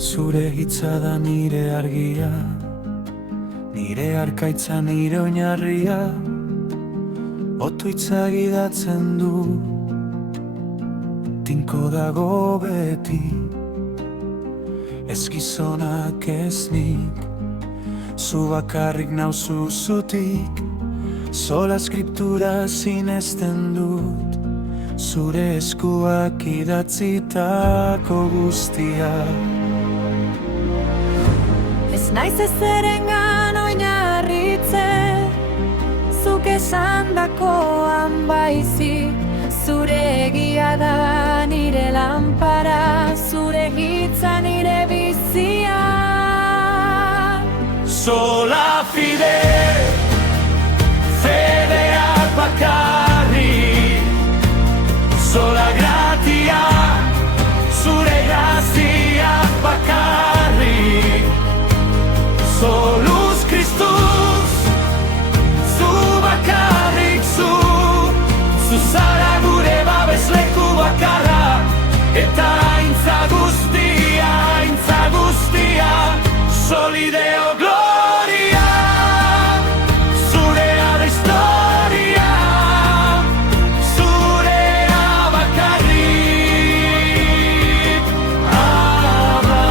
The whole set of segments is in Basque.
Zure hitza da nire argia, nire arkaitza nire oinarria, otoitza gidatzen du, tinko dago beti. Ez gizonak ez nik, zu bakarrik nauzu zutik, sola eskriptura sinesten dut, zure eskuak idatzitako guztia. Ez naiz ezerengan oinarritzen, zuk esandakoan baizik, zure egia da nire lanpara, zure hitza nire bizia. Sola fide, fedeak bakarrik, sola gratia, zure graziak bakarrik. Soluz Kristus, zu bakarrik zu zara gure babesleku bakarra, eta aintza guztia, solideo gloria, zurea da historia, zurea bakarrik, Aba.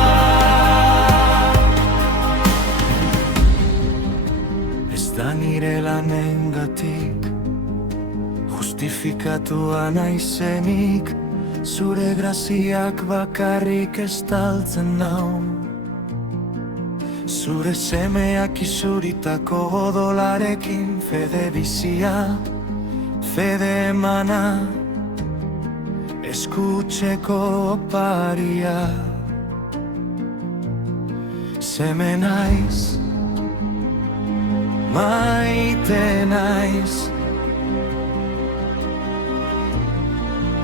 Ez da nire lanengatik, justifikatua naizenik, zure graziak bakarrik estaltzen nau. Zure semeak izuritako odolarekin, fede bizia, fede emana, eskutzeko oparia. Seme naiz, maite naiz,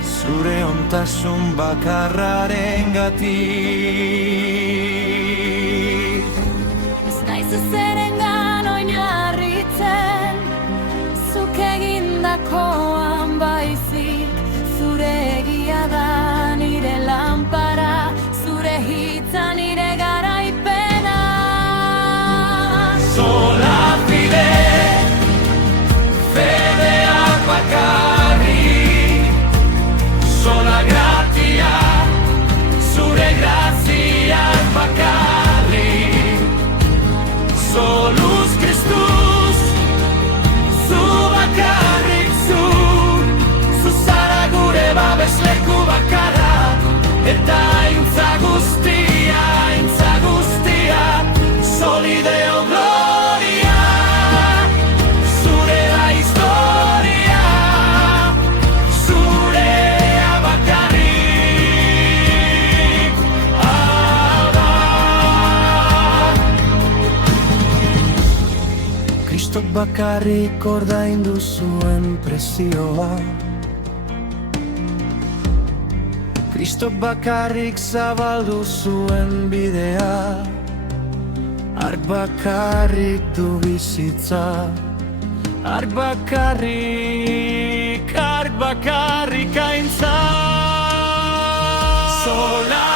zure ontasun bakarrarengatik. Ez naiz ezerengan oinarritzen, zuk egindakoan baizik, zure egia da nire lanpara, zure hitza nire garaipena. Sola fide, fedeak bakarrik, sola gratia, zure graziak bakarrik. Soluz Kristus, zu bakarrik zu zara gure babesleku bakarra, eta aintza guztia, solideo gloria, zurea historia, zurea bakarrik, Aba. Kristok bakarrik ordaindu zuen prezioa, Kristok bakarrik zabaldu zuen bidea, hark bakarrik du bizitza, hark bakarrik aintza. Sola